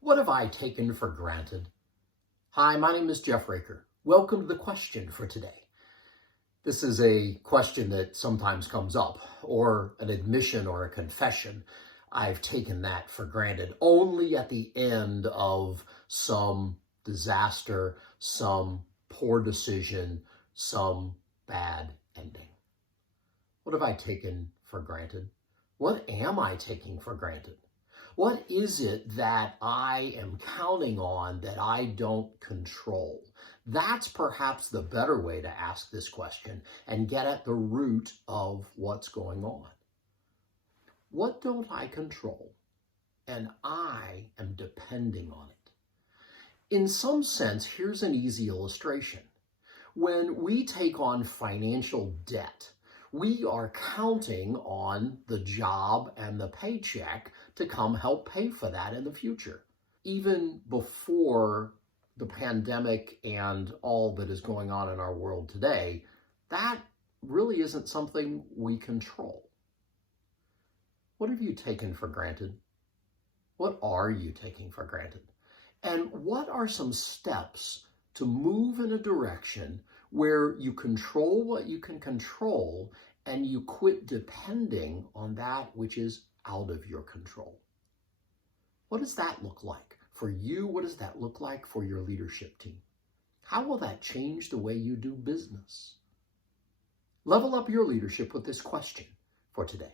What have I taken for granted? Hi, my name is Jeff Raker. Welcome to the question for today. This is a question that sometimes comes up, or an admission or a confession. I've taken that for granted only at the end of some disaster, some poor decision, some bad ending. What have I taken for granted? What am I taking for granted? What is it that I am counting on that I don't control? That's perhaps the better way to ask this question and get at the root of what's going on. What don't I control? And I am depending on it. In some sense, here's an easy illustration. When we take on financial debt, we are counting on the job and the paycheck to come help pay for that in the future. Even before the pandemic and all that is going on in our world today, that really isn't something we control. What have you taken for granted? What are you taking for granted? And what are some steps to move in a direction where you control what you can control and you quit depending on that which is out of your control? What does that look like for you? What does that look like for your leadership team? How will that change the way you do business? Level up your leadership with this question for today.